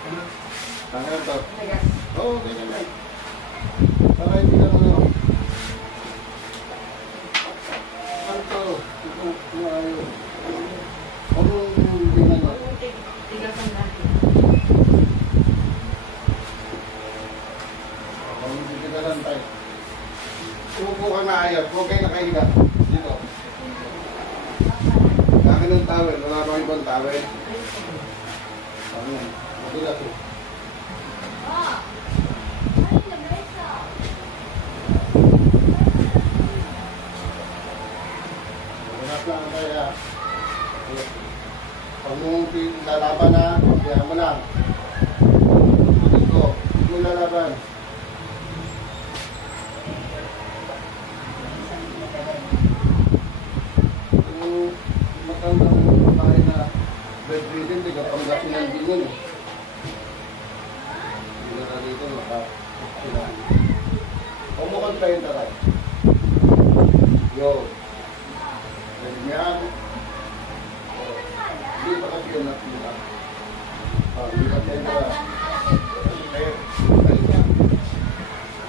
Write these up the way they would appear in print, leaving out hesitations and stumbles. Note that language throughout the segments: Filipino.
Tanggal to. Oo, ganyan lang. Para hindi ka ano. Ano to? Ito, maayo. Ano yung ganyan mo? Tigasan natin. Ano yung tigasan tayo? Umupo ka na ayos. Huwag kayo nakahiga. Dito. Akin ng towel. Wala pa ibang towel. Ano yan? Matigas eh. Maganap lang kaya. Pag mong lalaban na, pagbihan mo lang. Ito. Ito mo lalaban. Yung matandang bahay na bedridden, di ka panggasingan din yun eh. Hindi na dito, makapagsilaan. Pumukad tayo yung taray. Yo. Pwede mo yan. Hindi pa kasi yun natin. Hindi pa tayo yung taray. Ayun. Ayun yan.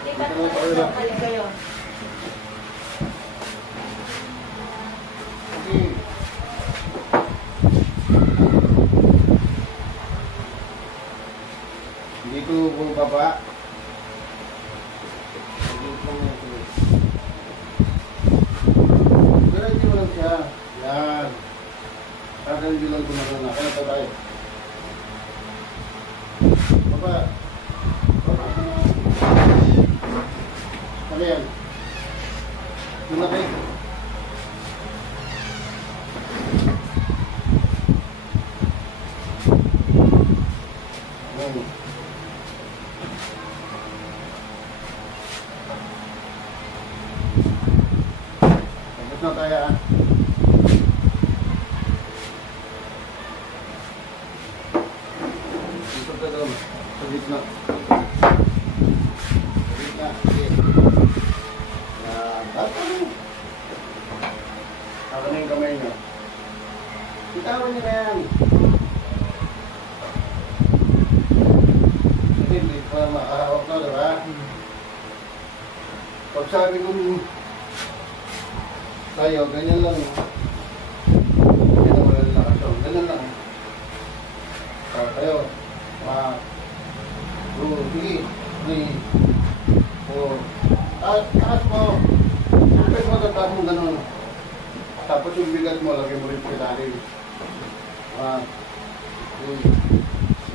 Dito mo tayo lang. Okay. Dito bumaba. Diretso mo lang siya. Yan. Parang hindi lang gumagana. Kaya pa tayo. Baba. Baba. Ano yan? Doon na kayo. Tapos na tayo ah. Dito ka doon. Sa gitna. Sa gitna. Sige. Yan. Tapos na. Saka na yung kamay nyo. Bitawan nyo na yan. Hindi pa makahawak na, diba? Pag sabi kong tayo, ganyan lang. Ganyan na wala lakas yun. Ganyan lang. Tayo. 1, 2, 3, 4. Taas mo. Siyempre mo tataas mo ganun. Tapos yung bigat mo, lagay mo rin sa ilalim. 1, 2,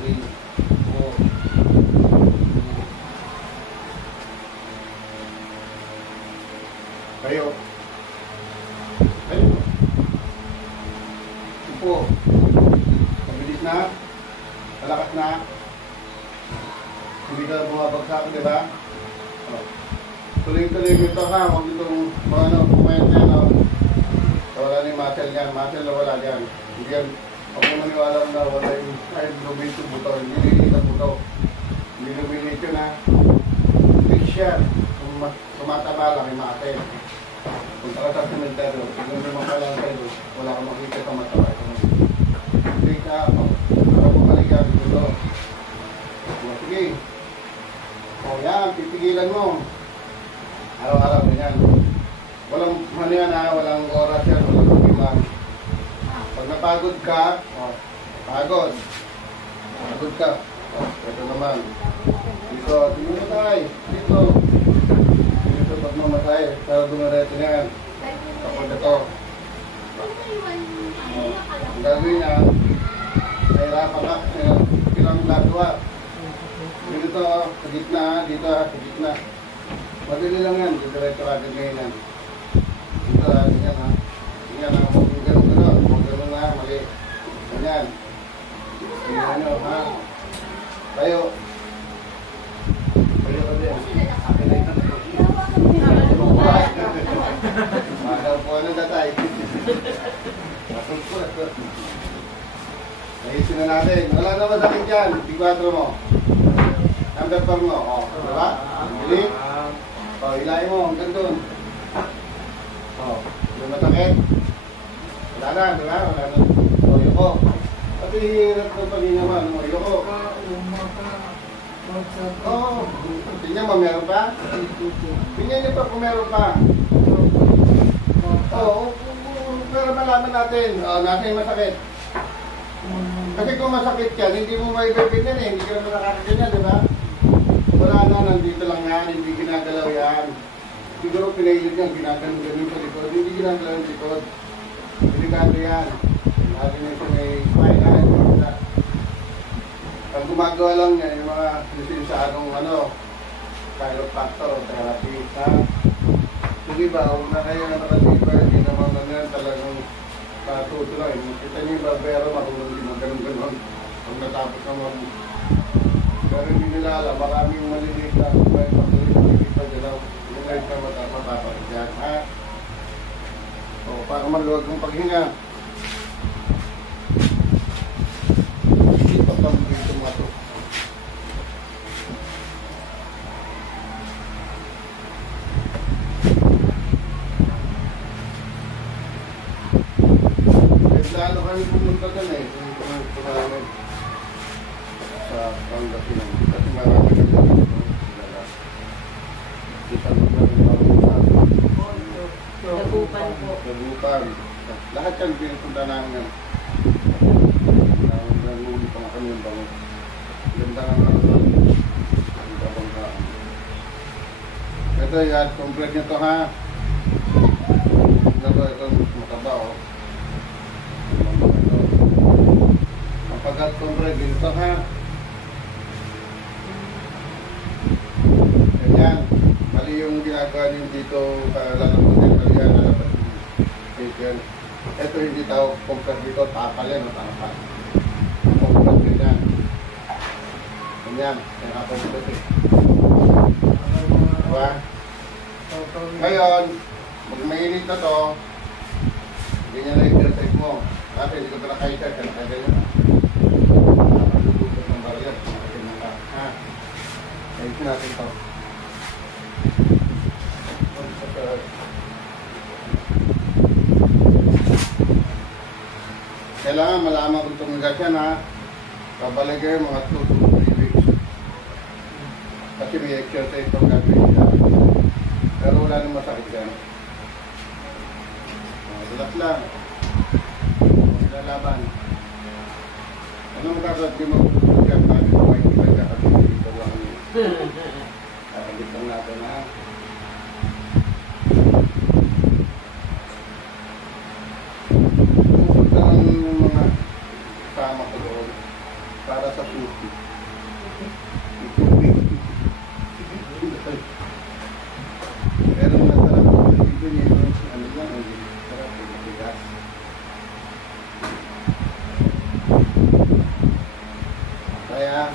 3, 4. Tayo. Tayo. Upo. Mabilis na. Malakas na. Hindi ka bumabagsak, di ba? Tuloy-tuloy nito ha. Huwag itong pumayat yan. Wala na yung muscle yan. Muscle na wala yan. Hindi yan. Huwag mo maniwala na wala yung kahit lumit yung buto. Hindi lumit ang buto. Hindi lumit yun ha. Fix yan. Tumatama lang yung muscle. Punta ka sa cemetery, yung limang kalang kayo, wala kang makikita sa mataba. Hindi ka, para bumalik yan dito. Sige. O yan, pipigilan mo. Araw-araw ganyan. Walang ano yan ha, walang oras yan, walang pagkilang. Pag napagod ka, pagod. Pagod ka. Ito naman. Dito, tingin mo tayo. Dito. Dito pag mamatay, pero dumareto na yan. Kapag ito. Ang gagawin niya, nahirapan ka, pilang gagawa. Dito, sa gitna, dito, sa gitna. Madali lang yan, diretso agad ngayon yan. Dito, ganyan ha. Ganyan ha, huwag yung gano'n, huwag gano'n ha, mali. Ganyan. Ganyan nyo ha. Tayo. Tayo ka din. Akin na ito. Mahal po ano datay. Ayusin na natin. Wala na masakit dyan. Bigwatro mo. Number 4 mo. O, diba? Bilik. O, ilahin mo. Hanggang doon. O, yung masakit. Wala na, diba? Wala na. O, yuko. Pati hirap ng paghinga mo. Yuko. Oo. Tingnan mo, meron pa? Tingnan niyo pa kung meron pa. Oo. Pero malaman natin. Oo, natin yung masakit. Kasi kung masakit yan, hindi mo maibibig yan eh. Hindi ka naman nakakaganyan, di ba? Wala na, nandito lang yan. Hindi ginagalaw yan. Siguro pinailit niya, ginaganon-ganon sa likod. Hindi ginagalaw yung likod. Delikado yan. Lagi na ito may spinal. Ang gumagawa lang niya, yung mga lisensyadong chiropractor o therapy. Sige ba, huwag na kayo na nakasipa, hindi naman ganyan talagang matutuloy. Kita niyo yung barbero, marunong din ng ganun-ganon. Pag natapos ng mga... Pero hindi nila alam, maraming maliliit na may patuloy-maliliit pa dyan. Yung kahit na matapapapag dyan, ha? O, para maluwag ng paghinga. Hindi pa pa dito mga to. Lalo kami pumunta doon eh, kung namin sa Pangasinan. Kasi marami kami dito. Kita mo na rin ako sa Dagupan po. Dagupan. Lahat yan pinupunta namin. Nangulit pa nga kami yung bango. Ganda nga nga doon. Ang babangkaan. Ito yan, complete nyo to ha. Ito mataba o. Pagkat kumbre, ginto ha. Ganyan. Mali yung ginagawa niyo dito, lalamutin, mali yan, lalamutin. Ito hindi tawag kumbre dito, tapal yan o tapal. Kumbre ganyan. Ganyan, kaya kumbre eh. Diba? Ngayon, pag mainit na to, ganyan na yung exercise mo. Kasi hindi ko pa nakaisa, kaya ganyan na. Ayusin natin ito. Kailangan malaman kung tumigas yan ha. Babalik kayo mga 2 to 3 weeks. Kasi may exercise pang gagawin siya. Pero wala nang masakit yan. Relax lang. Lalaban. Anong kakad di magpupulog yan? Sabi ko may ibig kakad dito lang. Kakagit lang natin ha. Pupunta lang yung mga kasama ko doon para sa suki. Pero masarap ko dito niya yung ano yan, sarap yung matigas. Kaya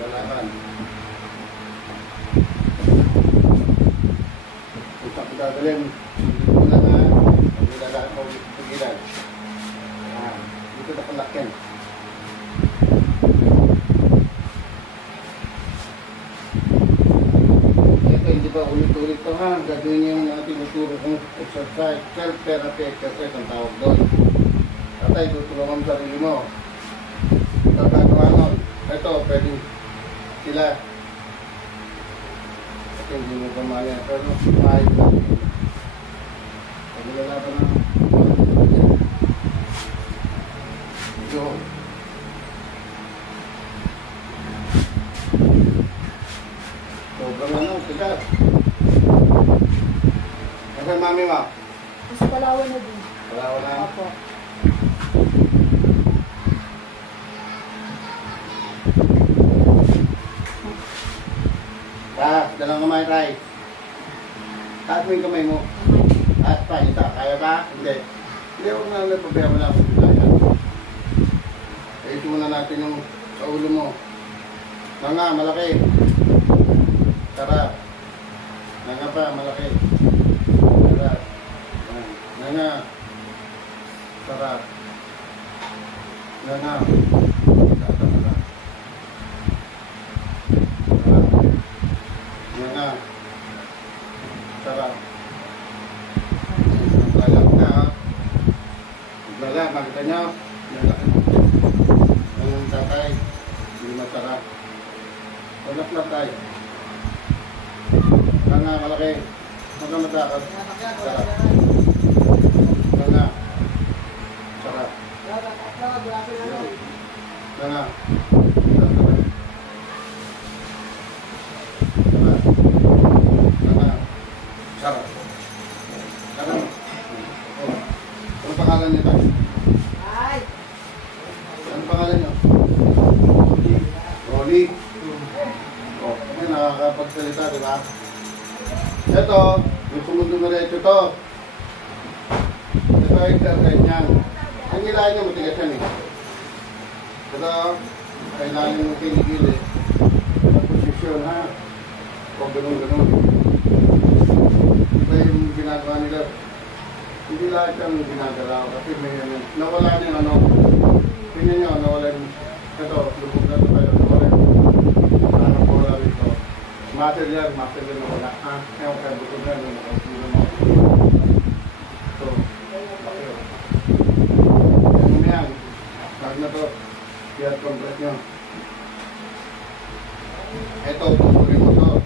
lalaban. Kung saan dadalhin, dito mo lang ha. Maglalakad mo sa gilid. Dito na palakyan. Ito hindi pa ulit-ulit to ha. Gagawin niyo yung tinuturo kong exercise. Self-therapy exercise ang tawag doon. Tatay, tutulungan sa sarili mo. Ito gagawa nun. Ito, pwedeng sila. Kasi hindi mo pa mali. Pero maayos lang. Pag nilalaban na. Ito. Sobrang ano, sigat. Nasaan mami mo? Mas Palawan na din. Palawan na. Opo. Taas, dalang kamay, Ray. Taas mo yung kamay mo. Taas pa, isa. Kaya ba? Hindi. Hindi, huwag na lang. Problema lang kung kaya. Ito muna natin yung sa ulo mo. Nanga, malaki. Sarap. Nanga pa, malaki. Sarap. Nanga. Sarap. Nanga. Nanga. Sarap. Lalak na ha. Lalak, makita nyo. Lalak. ng tatay. Hindi masarap. Pagkat lang tayo. Nga malaki. Magkamatakot. Sarap. Nga. Sarap. Nga. Sarap. Sarap. Ano pangalan niyo tayo? Ano pangalan niyo? Rolly. Oh, may nakakapagsalita, di ba? Ito, yung sumundo na rin ito. Ito ay internet niyan. Ang nilayan niya, matigas yan eh. Ito, kailangan yung kinigil eh. Ang posisyon ha. O ganun-ganun. Ito yung ginagawa nila. Hindi lahat yung ginagalaw kasi may nawala niya ano. Tingnan niyo, nawala yung ito, lubog na ito tayo, nawala yung parang wala rito. Material na wala. Ewan kayo, bukod na yung nakasilo mo. So, laki o. Yan mo yan. Lagi na to. Kaya compress nyo. Ito, tutuloy mo to.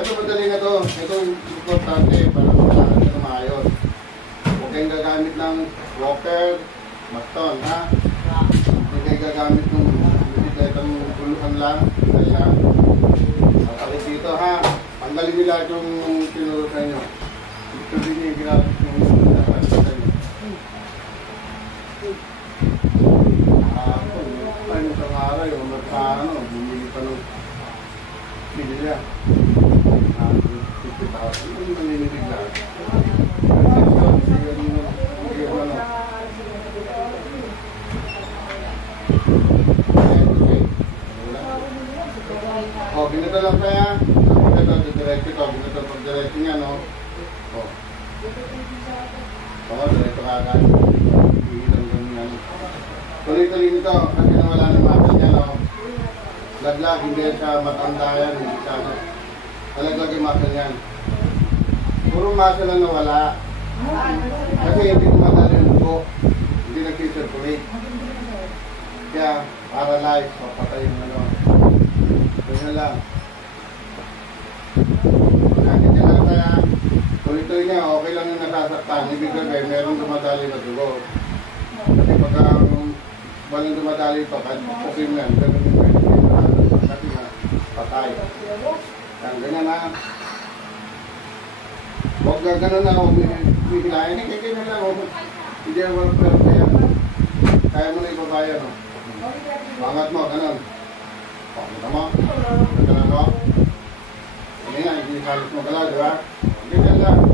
Ito, madali na to. Ito yung importante para malakas na maayos. Huwag kayong gagamit ng walker, maston, ha? Huwag kayong gagamit ng bisikletang guluhan lang. Dahil lang. Makakit dito, ha? Tanggalin nyo lahat yung tinuro sa inyo. Ito din yung ginagawa yung dapat sa inyo. Ano sa araw, yung magkaano, bumili pa ng bilya. 50,000. Ano naninilig lahat? O, ginito lang kaya. Ito, diretso ito. Ginito pag diretso niya, no? O. O, diretso ka agad. Hihilang ganyan. Tuloy-tuloy nito. Kasi nawala ng mata niya, no? Laglag, hindi siya matanda yan. Hindi siya, no? Nalaglag yung mata niyan. Puro masa lang nawala. Kasi hindi tumatala yung buko. Hindi nag-circulate. Kaya, paralyzed. Papatay yung ano. Ganyan lang. Ganyan lang kaya tuloy-tuloy niya, okay lang yung nasasaktan. Ibig sabihin, meron dumadali na dugo. Kasi pagka walang dumadali ito, kahit okay mo yan, ganun yung ganyan. Kasi nga, patay. Ganyan na. Huwag ka ganun na, huwag hihilahin. Kaya na lang, hindi ang walang pero kaya mo na ibabayan. Bangat mo, ganun. Kita mo? Ganun mo? Hindi nga, hindi kalit mo galaw, di ba? Ganyan lang.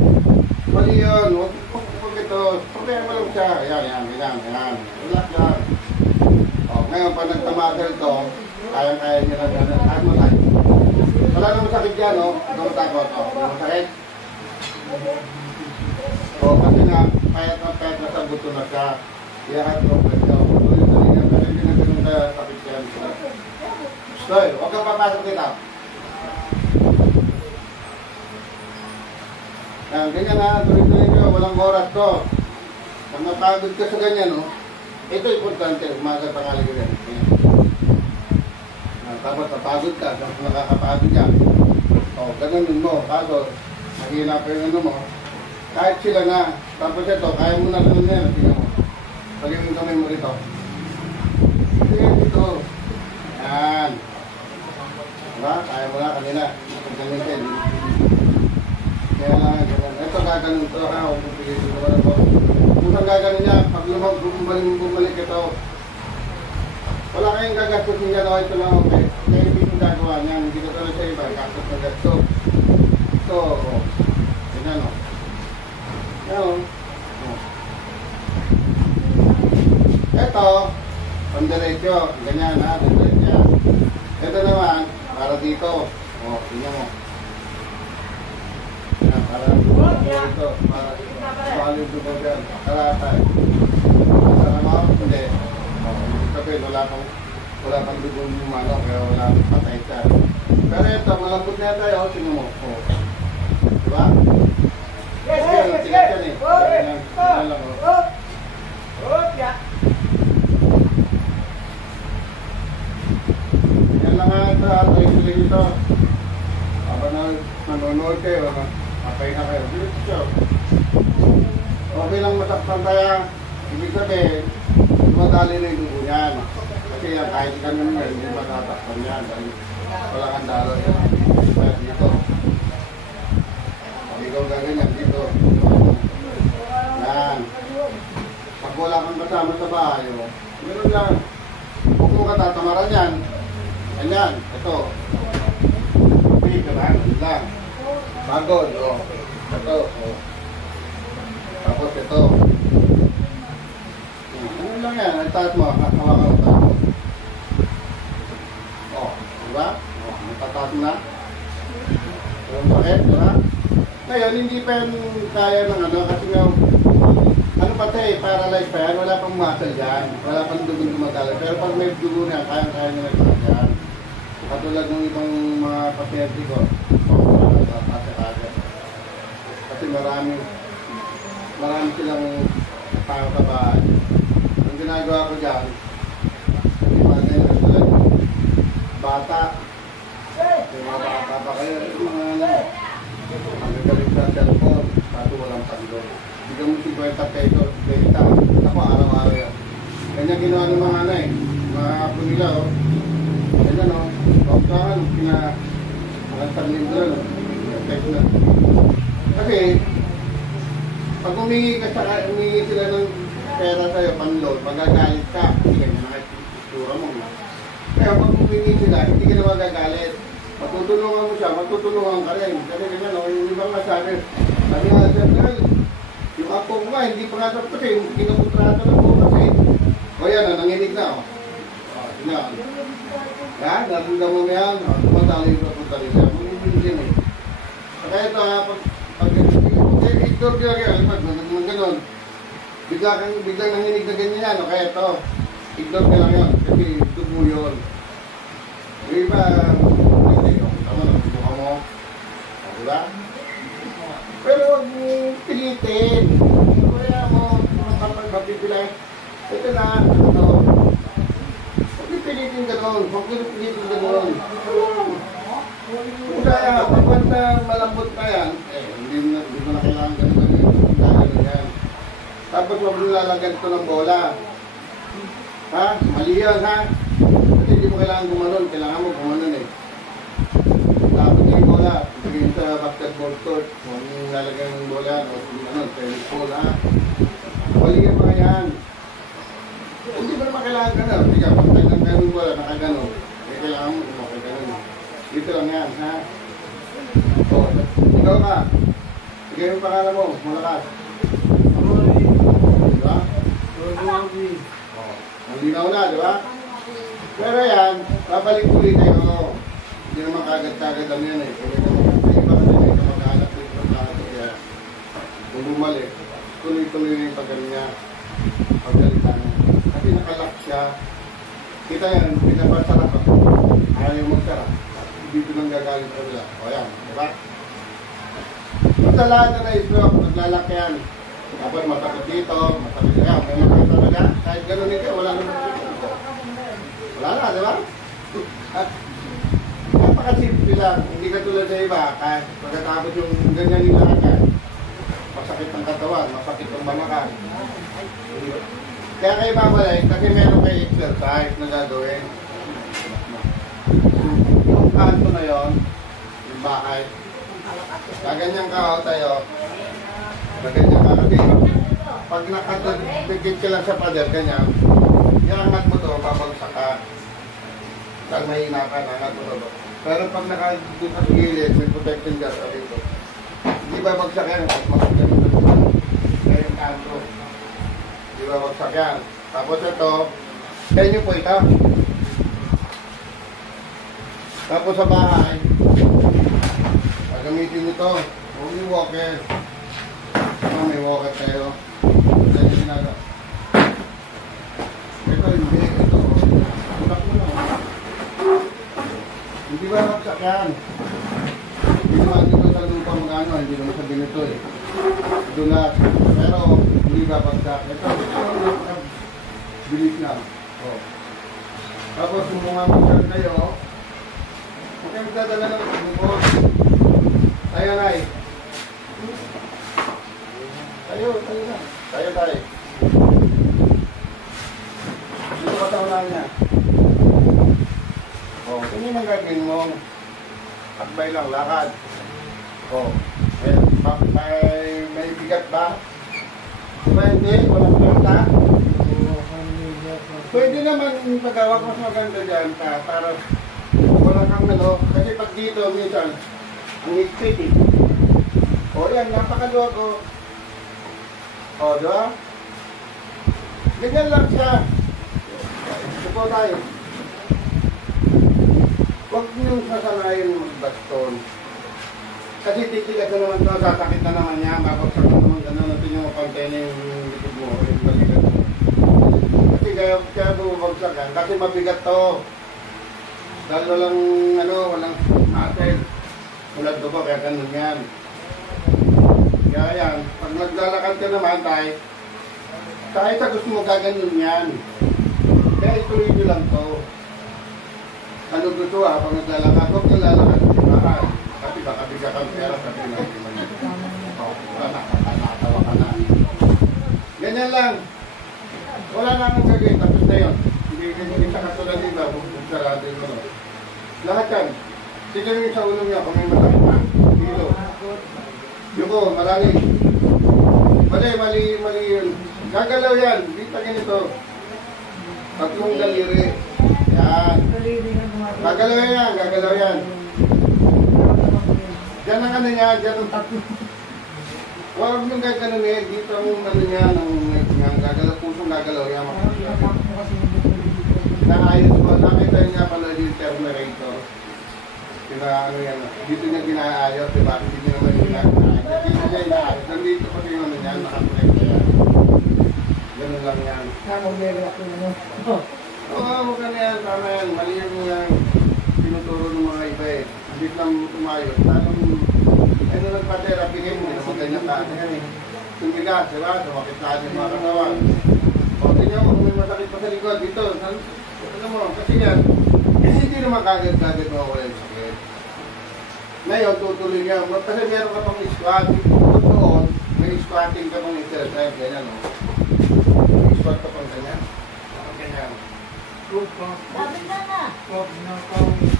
Mali yun. Huwag ito. Problema lang siya. Ayan. Relax lang. O, ngayon, pag nagtamagal ito, kaya niya lang ganun. Kahit mo tayo. Wala naman sakit dyan, no? Ito mo takot. O, hindi mo sakit. O, kasi nga, payat na sa buto na siya. Iyahat mo pa ito. Tuloy-tuloy nga. Pero hindi na ganun ka sakit dyan. Stoy, huwag kang papasok dito. Yan, ganyan na, tuloy-tuloy nyo, walang oras to. Pag napagod ka sa ganyan, no? Ito importante, umaga pangalan ko yan. Tapos napagod ka, tapos nakakapagod yan. O, ganun mo, kaso, mahina pa yung ano mo. Kahit sila na, tapos ito, kaya mo na ganun yan, tingnan mo. Pagin mo kamay mo rito. Ito. Yan. Diba? Kaya mo na kanina. Gamitin. Kaya lang, ito gaganon ito ha. Huwag mong pilitin mo na ito. Kung saan gaganon niya, pag bumalik ito, wala kayong gagastusin niya daw ito lang. Okay. Kaya hindi kong gagawa niya. Hindi ko talaga sa iba. Gastos na gasto. Ito. Ganyan o. Yan o. Ito. Pandiretso. Ganyan ha. Pandiretso. Ito naman. Para dito. O. Tingnan mo. Yan. Para dito. Para value to go dyan. Karatay. Para mo? Hindi. Kasi wala kang dugong yung ano, kaya wala kang patay ka. Pero ito, malambot na tayo, tingnan mo. O. Diba? Yes, yes, yes! Manonood kayo, ano? Matay na kayo. Dito siya. Okay lang masaktan kaya, ibig sabihin, madali na yung dugo niyan. Kasi yan, kahit ganun yan, hindi matatakpan yan. Dahil wala kang dalo yan. Kaya dito. Pag ikaw gaganyan, dito. Yan. Pag wala kang kasama sa bahay, meron lang. Huwag mo katatamaran yan. Ganyan, ito. Hindi ka ba? Lang. Pagod, o. Ito, o. Tapos ito. Ano lang yan? Nagtaas mo. Hawakan mo. O. Diba? O. Nagtataas mo na. Yung bakit, diba? Ngayon, hindi pa yan kaya ng ano. Kasi nga, ano pati, paralyzed pa yan. Wala pang muscle yan. Wala pang dugon dumadala. Pero pag may dugo na, kaya nyo nagtaas yan. Katulad ng ibang mga pasyente ko. Kasi marami silang pangkabahan. Ang ginagawa ko dyan, yung mga ganyan katulad bata. Yung mga bata pa kayo, yung mga ano, magagaling sa cellphone, kaso walang pagod. Bigyan mo 50 pesos, benta. Ako araw-araw yan. Ganyan ginawa ng mga ano mga apo nila ganyan huwag ka mga linggo na. Kasi, pag humingi sila ng pera sa'yo, panload, magagalit ka. Hindi ka na nakikisura mo. Kaya pag humingi sila, hindi ka na magagalit. Matutulungan mo siya, matutulungan ka rin. Kasi ganyan, yung ibang masabi nga siya, yung apo mo nga, hindi pa nga tapos kasi, kinukontrata na po kasi. O yan, nanginig na. Yan. Yan, naramdaman mo yan. Tumatali yung papunta rin siya. Manginig yan eh. Kaya ito pag ignore ka lang pag gano'n, biglang nanginig na ganyan yan, o kaya ito, ignore ka lang yan, kasi dugo yun. Yung iba, tama na, buka mo, diba? Pero huwag mo pilitin, kaya mo, kapag mapipilay, ito na, ito, huwag mo pilitin gano'n, huwag mo pilitin gano'n. Kaya kapag malambot na yan, hindi mo na kailangan ganun yan. Tapos huwag mo lalagyan ito ng bola. Ha? Mali yan, ha? Kasi hindi mo kailangan gumanon. Kailangan mo gumanon eh. Tapos yung bola, bigyan sa basketball court. Huwag mo lalagyan ng bola. O tennis ball, ha? Mali yan mga yan. Hindi mo naman kailangan ganun. Sige, pag tayo ng ganun bola, nakaganon. Kailangan mo kumakaganun. Dito lang yan, ha? O, ikaw ka. Sige yung pangalan mo, malakas. Diba? O, malinaw na, diba? Pero yan, babalik ulit kayo. Hindi naman kagad-kagad lang yan eh. Kaya iba kasi may kamag-anak dito ng lahat. Kaya, kung bumalik, tuloy-tuloy na yung paggaling niya. Pagdalitan niya. Kasi nakalak siya. Kita yan, pinapasarap ako. Ayaw magsarap. Dito nang gagaling sa nila. O yan, diba? Sa lahat na na-stroke, naglalaki yan. Tapos matakot dito, matakot yan. May matakot talaga. Kahit gano'n nito, wala naman dito. Wala na, diba? At napakasimple lang. Hindi ka tulad sa iba. Kahit pagkatapos yung ganyan yung lahat, masakit ang katawan, masakit ang banakan. Kaya kayo babalik, kasi meron kayo exercise na gagawin. Yung kanto na yon, yung bahay. Kaganyan ka tayo. Kaganyan ka. Kasi pag nakadikit ka lang sa pader, ganyan, iangat mo to, babagsak ka. Pag mahina ka, angat mo to. Pero pag nakadikit sa gilid, may protection gas sa dito. Hindi babagsak yan, masakit mo to. Kaya yung kanto. Hindi babagsak yan. Tapos ito, kaya nyo po ito. Tapos sa bahay, gamitin nyo ito. Huwag yung walker. May walker tayo. Ito yung ginagawa. Ito hindi. Ito. Tulak mo na. Hindi ba maksak yan? Hindi naman dito sa lupa magano. Hindi naman sabihin ito eh. Dulat. Pero hindi ba maksak. Ito. Bilis lang. Tapos kung mga maksak kayo, huwag kayo magdadala ng bukod. Tayo, Nay. Tayo na. Tayo. Dito ka taon niya. O, ganyan ang gagawin mo. Akbay lang, lakad. O, may bigat ba? Diba hindi? Walang pwerta? Pwede naman pagawak mas maganda dyan para wala kang kasi pag dito minsan ang higpit eh. O yan, napakaluwag o. O, diba? Ganyan lang siya. Supo tayo. Huwag niyong sasanayin magbaston. Kasi titigas na naman ito, sasakit na naman niya, mapagsak na naman gano'n, natin yung pantene yung likod mo, yung balikat mo. Kasi kaya bumabagsak yan, kasi mabigat to. Dahil walang atin. Tulad ko ba, kaya ganun yan. Kaya yan, pag naglalakad ka naman tayo, kahit sa gusto mo gaganon yan. Kaya ituloy nyo lang to. Ano gusto pag naglalakad, huwag naglalakad sa sibahan. Kasi baka bigyan kang pera sa pinag-iman. Nakatawa ka na. Ganyan lang. Wala na akong gagawin, tapos na yun. Hindi sa katulad iba, sarado yung ano. Lahat yan. Tignan nyo sa ulo nyo kung may masakit na. Hilo. Yuko, malalim. Mali yun. Gagalaw yan. Dito ganito. Tatlong daliri. Yan. Gagalaw yan. Diyan ang ano niya, diyan ang tatlo. Huwag nyung gagano'n dito ang ano niya, ng gagalaw, pusong gagalaw yan. Naayos mo, nakita niya pala yung terminator. Diba, ano yan, dito niya ginaayos, diba? Hindi niya naman ginaayos. Dito niya inaayos. Nandito kasi yung ano niya, nakakonect yan. Ganun lang yan. Oo, huwag ka na yan, tama yan. Mali yung tinuturo ng mga iba eh. Hindi lang umayos. Ano nagpa-therapy kayo, hindi naman ganyan ka. Tumigas, diba? Sumakit na yung mga katawan. O, tingnan mo, kung may masakit pa sa likod, dito. Alam mo, kasi yan, hindi naman kagad-kagad mawala yung sakit. Ngayon, tutuloy niya. Kasi meron ka pang squat. Doon, may squatting ka pang exercise. Ganyan, no? May squat ka pang ganyan. Ganyan. Dapat na. Wala ka rin.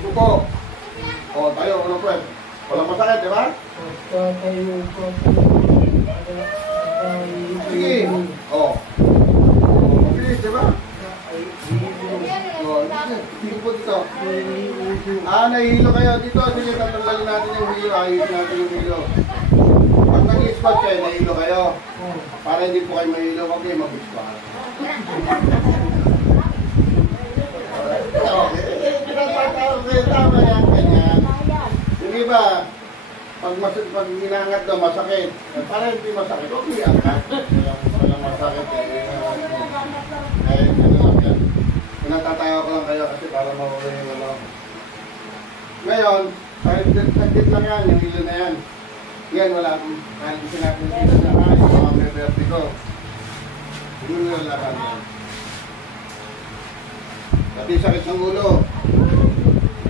Suko. O, tayo, ano po eh? Walang masakit, di ba? Sige. O. Mabilis, di ba? O, sige po dito. Nahihilo kayo dito. Sige, tatanggalin natin yung hilo. Ayos natin yung hilo. Pag nag-squat kayo, nahihilo kayo. Para hindi po kayo mahilo, huwag kayo mag-squat. Tama yan, ganyan. Yung iba, pag ginangat daw masakit, para hindi masakit, huwag iangat. Walang masakit. Ano lang yan. Pinatatawa ko lang kayo kasi para mawala yung ano. Ngayon, kahit saglit lang yan, yung hilo na yan. Yan, wala akong halisin natin dito sa yung mga may vertigo. Hindi mo nalaban yan. Pati sakit ng ulo.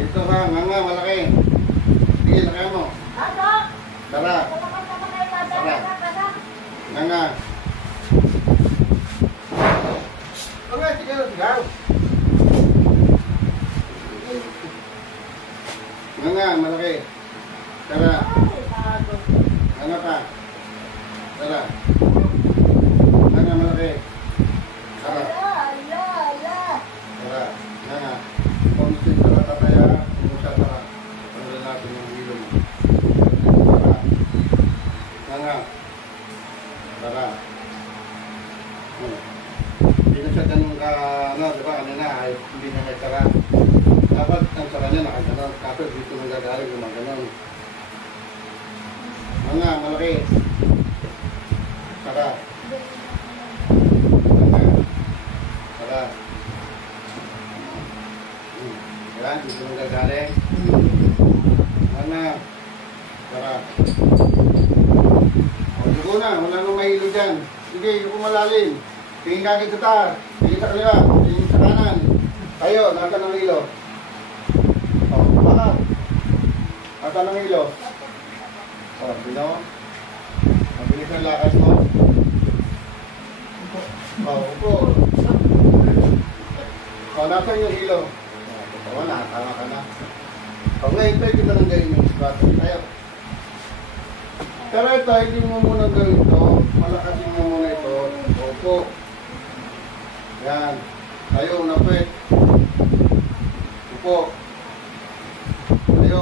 Ito ha, nga, malaki. Sige, sakay mo. Tara. Nga. Okay, sige, sigaw. Nga, malaki. Tara. Nga pa. Tara. Nga, malaki. Tara. Tara. Nga. Konsin tara tataya. Umusa tara. Tanggalin natin yung hilo mo. Tara. Nga. Tara. Hindi na siya ganun ka, diba kanina, hindi na may tara. Dapat ang sa kanya nakaganon. Kapag dito nang gagaling, gumaganon. Nga, malaki. Tara. Tara. Yan, dito nang gagaling. Nga. Tara. O, dugo na. Wala nang mahilo dyan. Sige, yung malalim. Tingin kagad sa taas. Tingin sa kaliwa. Tingin sa kanan. Tayo, nasa ng hilo. Oh, bakit? Nasa ng hilo. Oh, sino? Mabilis ang lakas mo. Oh, upo. Oh, nasa yung hilo. Oh, tama ka na. Oh, ngayon, pwede mo nang gawin yung squat. Tayo. Pero ito, hindi mo muna gawin ito. Malakasin mo muna ito. Opo. Yan. Tayo, napit. Upo. Tayo.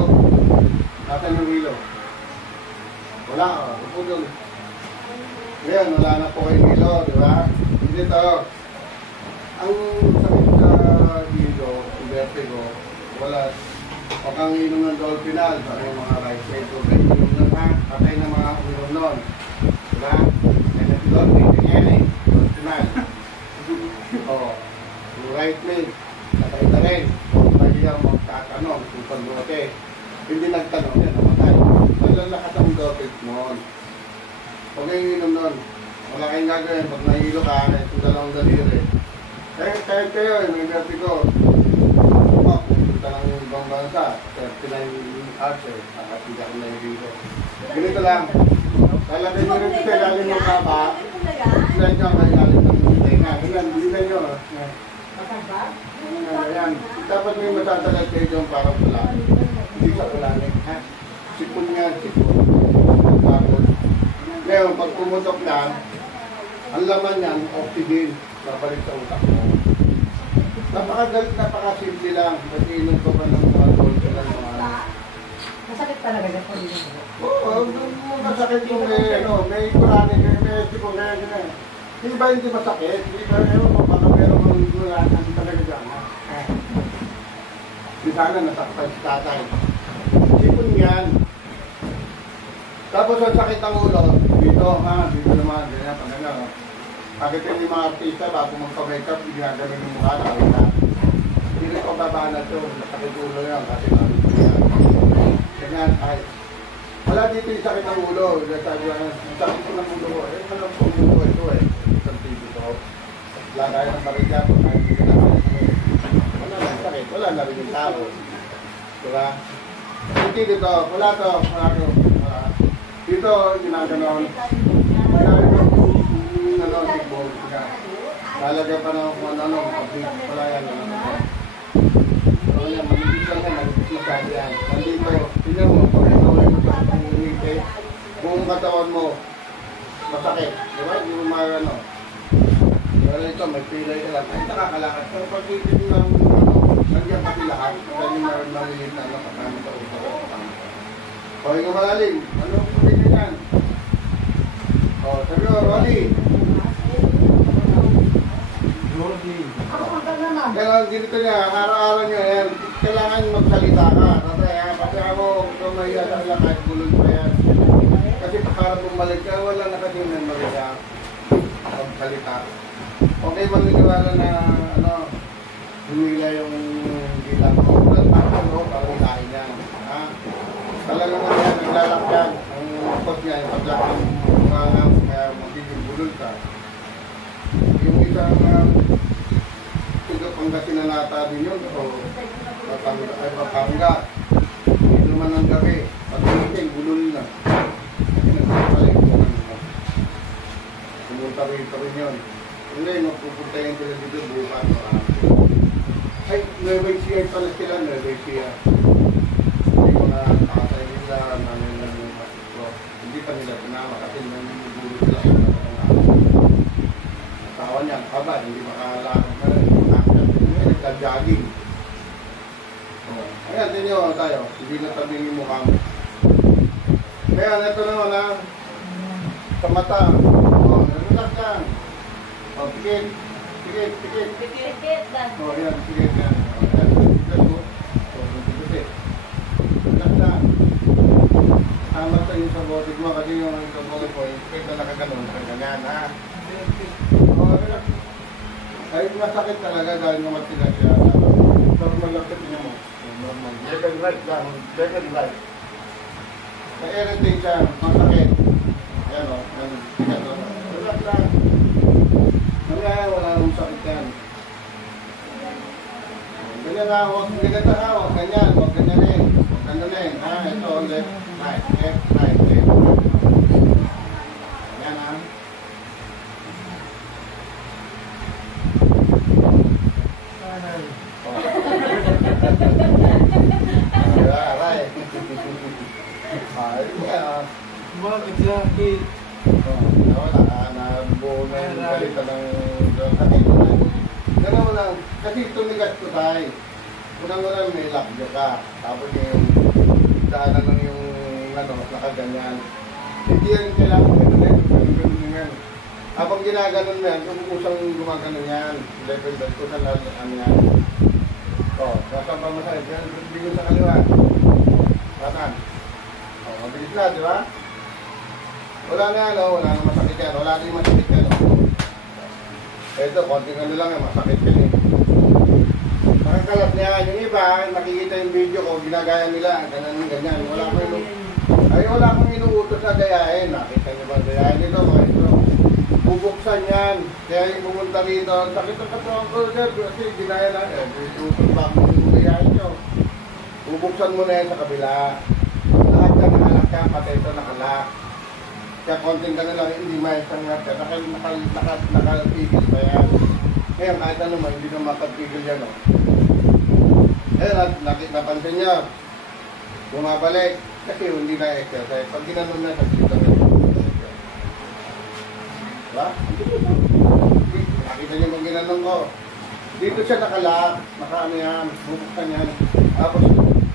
Nasa yung hilo. Wala. Upo doon. Ngayon, wala na po kayong hilo. Diba? Hindi ito. Ang sakit sa hilo, vertigo, wala. Huwag kang inom ng Dolphinal. Sabi yung mga right side. Huwag kang inom ng patay ng mga uminom nun. Diba? Kaya si Dolphinal. Dolphinal. Oo. Yung right leg. Patay na rin. Huwag mahiyang magtatanong. Kung pagbuti. Hindi nagtanong yan. Namatay. Walang lakas ang Dolphinal nun. Huwag kang inom nun. Wala kayong gagawin. Pag nahilo ka, itong dalawang daliri. Kahit kayo, may vertigo. Punta ng ibang bansa, 39 hours nakasiga ko na yung dito. Ganito lang. Lalagay nyo rin ito, ilalim ng kaba. Slide nyo ang ilalim ng tenga. Ganyan, bilisan nyo. Ayan. Dapat may matatagal kayo dyan para pula. Hindi ka pulanik. Sipon nga, sipon. Tapos, ngayon, pag pumutok na, ang laman yan, oxygen. Babalik sa utak mo. Napakasimple lang. Kasi inom ko pa ng mga dolce lang mga... Masakit talaga yan po dito. Oo, masakit yung may kurani, may sipon na yun. Hindi ba hindi masakit? Hindi ba ewan mo, baka meron kang gulanan talaga dyan. Di sana nasaktan si tatay. Sipon yan. Tapos ang sakit ng ulo, dito naman, ganyan, pagano. Bakit yung mga artista, bago magpa-makeup, ginagamin yung mukha, nakawin na. Hindi rin ko babana ito, nasakit ulo yan, kasi ganyan, ay. Wala dito yung sakit ng ulo, sabi ko, yung sakit ko ng ulo ko, malam po yung ulo ito isang TV ko. Wala tayo ng barigya, kahit hindi ka nakalagay. Wala na sakit, wala na rin yung tao. Diba? Hindi dito, wala to. Dito, ginaganon. Lalagyan pa ng kung ano, wala yan. Wala yan, manipis lang yan, manipis masyado yan. Nandito, tingnan mo, pag ito yung ngiti, buong katawan mo, masakit. Diba? Hindi mo ano. Pero ito, may pilay ka lang. Ay, nakakalakad. Pero pag itin lang, nandiyan pati lahat. Dahil yung maliit na nakakami sa utak. Okay ka malalim. Ano ang pumili yan? O, sabi ko, Ronnie. Kaya dito niya, araw-araw niya yan, kailangan magsalita ka. Kasi ako, kung may yadala kahit gulod pa yan. Kasi para bumalik ka, wala na kasi memory ka. Magsalita. Okay, maniniwala na, humila yung gila mo. Para ilahin yan. Talagang nga yan, naglalak yan. Ang pot niya, yung paglak ng mga kaya magiging gulod ka. Yung isang Pangasinan nata din yun o Papanga. Hindi naman ng gabi. Pag-iitin, gulol na. Kasi nagpapalik ko naman. Pumunta rito rin yun. Hindi, magpupunta yung sila dito bukas. Ay, Nueva Ecija pala sila, Nueva Ecija. Hindi mga tatay nila, nanay na yung masito. Hindi pa nila pinama kasi nangyayagulol sila. Asawa niya, kaba, hindi makalakot na rin. Nagka-jogging. Ayan, tinyo tayo. Hindi na tabing yung mukha mo. Kaya, ito naman sa mata. Relax lang. Pikit. Pikit. Pikit lang. Ayan, pikit yan. Relax lang. Tama tayo sa botik mo kasi yung sa botik mo, pikit na nakaganon. Ganyan, ha? Relax. Kahit masakit talaga dahil naman sila siya. Normal lang kasi niya mo. Normal. Left and right lang. Left and right. Na-irritate siya. Masakit. Ayan o. Relax lang. Mamaya wala nang sakit yan. Nawala, nabuo na yung balita ng sakit. Gano'n lang, kasi tumigas ko tayo. Unang-unang may lakbyo ka, tapos yung daanan lang yung nakaganyan. Hindi yan kailangan ganun yan. Habang ginaganon mo yan, kusang gumagano yan. Level belt ko sa ano yan. O, kasang pamasahit yan, bigo sa kaliwa. Kanan. O, mabilis na, di ba? Wala na wala na masakit yan. Wala na yung masakit yan. Ito, konting ano lang yan, masakit yan eh. Nakakalat niya. Yung iba, nakikita yung video ko, ginagaya nila, ganyan. Wala akong inuutos na gayahin. Nakita niyo ba gayahin ito, mga ito. Bubuksan yan. Kaya yung pumunta rito, sakit ang katawan ko, sir, kasi ginaya na, inuutos pa ako yung gayahin nyo. Bubuksan mo na yan sa kabila. Lahat ka nakalak ka, pati ito nakalak. Kaya konting ka na lang, hindi maisang ka. Nakapigil pa yan. Kaya kahit ano man, hindi na makapigil yan. Napansin niyo, bumabalik. Kasi hindi na exercise. Pag ginanon na, sagsita na. Diba? Nakita niyo kung ginanon ko. Dito siya nakalak. Nakaano yan. Bubuksan yan. Tapos,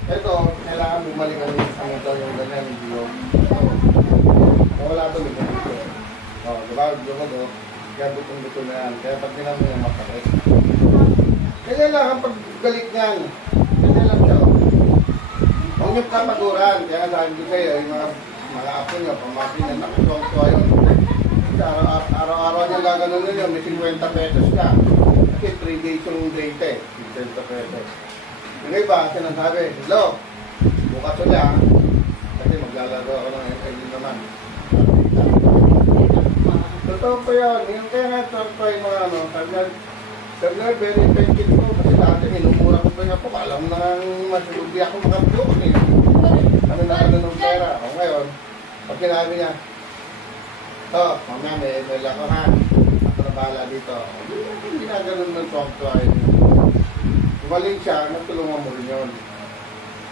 ito, kailangan bumalik ang ito yung ganyan. Wala ito, may ganito. O, diba? Dumago. Kaya butong-buto na yan. Kaya pag ginanon yan, makakit. Kaya lang ang paggalit niyan. Kaya lang siya. Huwag niyo kapaguran. Kaya sabi ko sa'yo, yung mga apo niyo, pamasin na nakasuwang-suwa yun. Araw-araw niya gaganon ninyo, may 50 pesos ka. Kasi 3 days yung date eh, 50 pesos. Yung iba, sinasabi, hello, bukas ulit ha. Kasi maglalaro ako ng FL naman. Totoo po yun. Yung kaya nga, yung mga ano, sabi nga, very effective ko. Kasi dati, minumura ko pa nga po. Alam na masulubi ako makapilok eh. Ano na ng pera. O ngayon, pag kinabi niya, mamaya may email ako ha. Ako na bahala dito. Hindi na ganun ng software. Umaling siya, natulungan mo rin yun.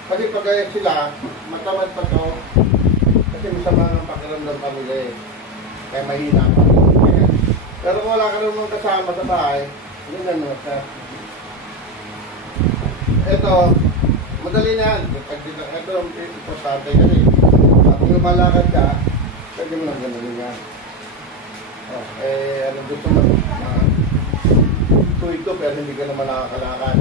Kasi pag sila, matamad pa to. Kasi masama ng pakiramdam pa nila eh. Kaya mahina pa. Pero kung wala ka naman kasama sa bahay, hindi na naman siya. Ito, madali na yan. Ito ang importante kasi. Kung lumalakad ka, pwede mo lang gano'n yan. Ano gusto mo? Tuwid ko pero hindi ka naman nakakalakad.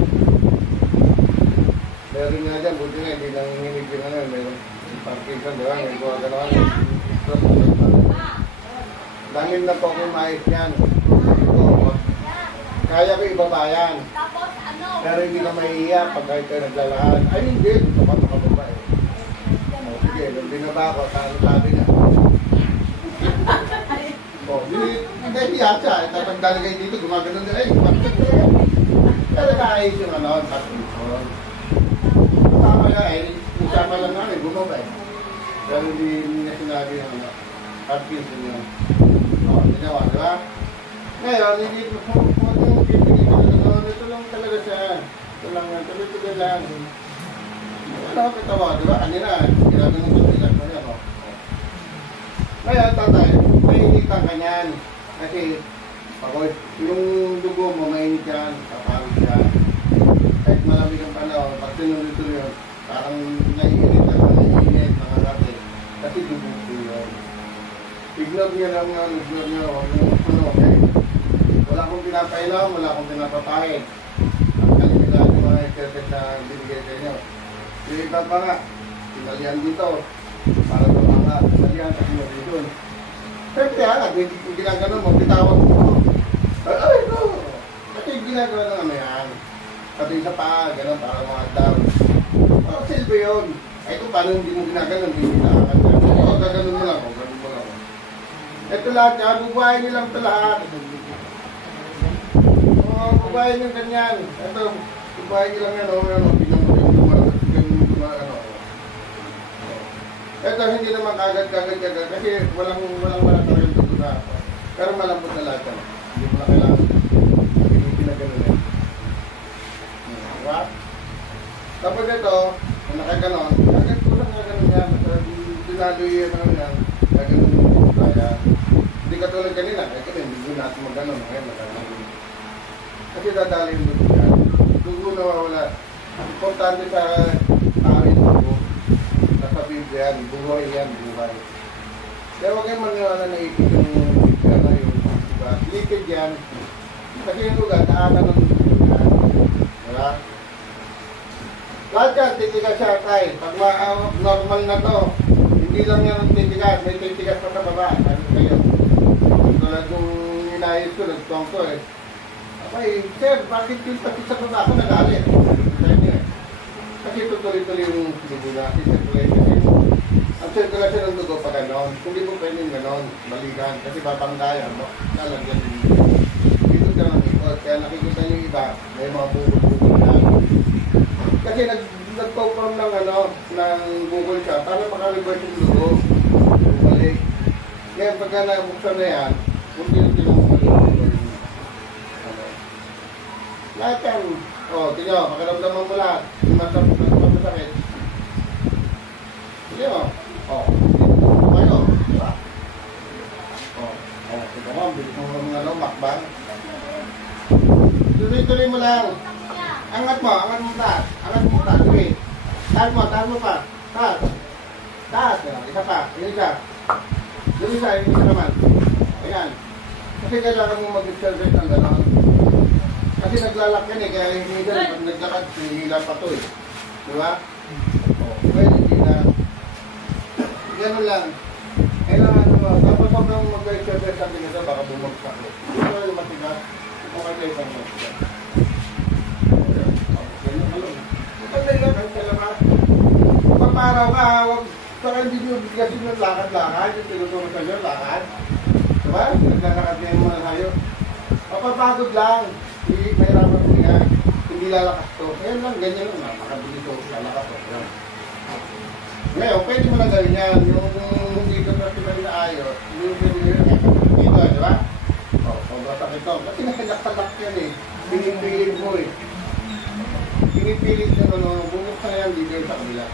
Meron nga dyan, buti nga, hindi nanginginig yung ano, meron Parkinson, di ba? May gawa gano'n. Dahil na po kung maayos yan. Kaya ko ibabayan. Pero hindi ka mahihiya pag kahit kayo naglalakad. Ay hindi, gusto ka makababa eh. Sige, nung binaba ko, sabi niya. Hindi hiya siya. Tapos dalagay dito, gumagano'n din. Ay, pero naayos yung ano, Parkinson. Tama yan eh. Usama lang namin, bumaba eh. Pero hindi niya sinabi yung ano, Parkinson yun. Ginawa, di ba? Ngayon, hindi mo yung ito lang talaga siya. Ito lang yan, tuloy-tuloy lang. Ano ako kitawa, di ba? Kanina, ginagawa ng tuloy-tuloy mo yan, o. Ngayon, tatay, mainitan ka niyan. Kasi, yung dugo mo, mainit yan, kapangit yan. Kahit malamig ang panahon, pag tinuloy-tuloy yun, parang naiinit ako, naiinit, nangarapin. Kasi dugo ko yun. Ignore nyo lang yan, ignore nyo, ano, okay? Wala akong pinapailaw, wala akong pinapapahid. Ang kalimutan yung mga exercise na binigay sa inyo. Yung iba pa nga, pinalihan dito, para sa mga pinalihan sa pinalihan doon. Siyempre ha, kung ginagano mo, bitawag mo. Ay, ito! Kasi ginagawa na naman yan. Pati sa paa, gano'n, para mga down. Silbi yun. Ay, kung paano hindi mo ginagano, hindi nakakad yan. O, gaganon mo lang, o, gano'n mo lang. Ito lahat yan, bubuhayin nyo lang ito lahat. O, bubuhayin nyo ganyan. Ito, bubuhayin nyo lang yan, o, ito, hindi naman kagad, kasi walang talagang dugo na. Pero malambot na lahat yan. Hindi mo na kailangan. Hindi pinagano yan. Diba? Tapos ito, kung nakaganon, agad ko lang gaganon yan. Dinalo yan, yan. Gaganon yung kaya. natin mag-ano, ngayon magandang. Kasi dadali yung dugo yan. Dugo nawawala. Importante sa tao yung dugo. Nasa Biblia yan, buhay yan, buhay. Kaya huwag kayong maniwala na ipid yung gana yun. Diba? Lipid yan. Kasi yung lugar, naanan ng dugo yan. Diba? Lahat yan, titigas siya tayo. Pag normal na to, hindi lang yan ang titigas, may titigas pa sa baba. Ano kayo? Tulad yung inayos ko, nagtuwang ko eh. Okay, sir, bakit yung pati sa baba ako nagalit? Kasi tutuloy-tuloy yung dugo natin, circulation. Ang circulation ng dugo pa ganon. Hindi mo pwedeng ganon, balikan. Kasi babanggayan mo, lalagyan din. Dito ka ng ikot, kaya nakikita nyo yung iba, may mga bukol-bukol na. Kasi nag-perform ng ng bukol siya para maka-reverse yung dugo. Bumalik. Kaya pagka nabuksan na yan, unti-unti mo bumalik. Lahat yan. O, tingnan mo, pakiramdaman mo lahat. Yung masakit. Tingnan mo. O, kayo. Diba? O, tingnan mo, bilis mo makbang. Tuloy-tuloy mo lang. Angat mo taas. Angat mo taas. Sige. Taas mo pa. Taas. Taas. Isa pa. Yung isa. Yung isa naman. Ayan. Kasi kailangan mo mag-exercise ng gano'n. Kasi naglalak yan eh. Kaya hindi na pag naglakad, hinihila pa to eh. Diba? O, pwede hindi na. Gano'n lang. Kailangan mo. Tapos sobrang mag-exercise sa atin ito, baka bumagsak eh. Ito yung matigas. Okay kayo pang matigas. Paparaw ka, huwag saka hindi nyo bigasin yung lakad-lakad, yung tinuturo sa inyo, lakad. Diba? Naglalakad ngayon muna tayo. Papapagod lang. Mahirapan mo yan. Hindi lalakas to. Ngayon lang, ganyan lang. Makabili to, lalakas to. Ngayon, pwede mo na gawin yan. Yung hindi ka practical na ayos, yung pwede nyo yan. Dito, diba? O, sobrang sakit to. Kasi nakadak-tadak yan eh. Pinipilit mo eh. Pinipilit nyo, bumuksan yan dito sa kabila.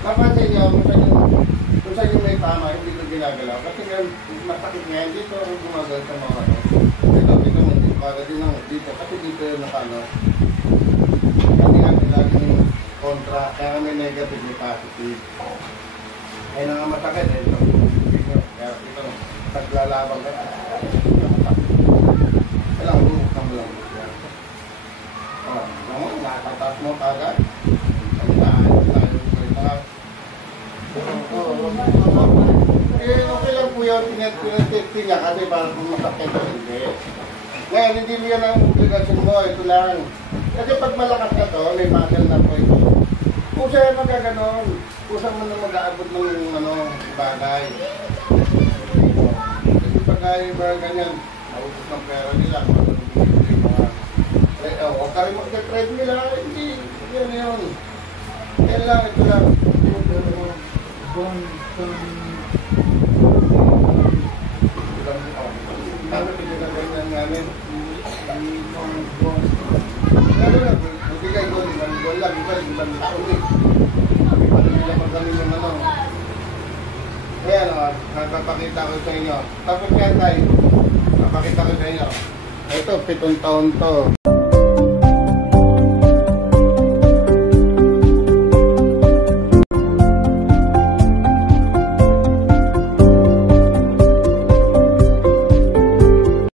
Napansin nyo, kung saan yung may tama, hindi ito ginagalaw. Kasi nga, masakit nga yan. Dito ang gumagawin sa mga Dito mo, baga din lang dito. Kasi dito yung nakano. Hindi natin laging kontra. Kaya may negative, may positive. Ay na nga masakit. Kaya ito, naglalaban ka. Kailangan bumuksan mo lang. Nakatatas mo kagad. Okay lang po yun, pinag-testing niya kasi parang masakit o hindi. Ngayon, hindi mo yan ang obligasyon mo, ito lang. Kasi pag malakas na to, may muscle na po ito. Pusa yan magkaganon. Pusa mo na mag-aabot ng bagay. Kasi pag ay ganyan, naubos ng pera nila, huwag ka rin mag-tread nila, hindi, yan yun. Yan lang, ito lang. Ano pinagagawin namin? Ano lang, bigay ko, 5 buwan lang, ibang taon eh. Paano nila pag kami yung Ayan o, nagpapakita ko sa inyo. Tapos yan tayo, napakita ko sa inyo. Ito, 7 taon to.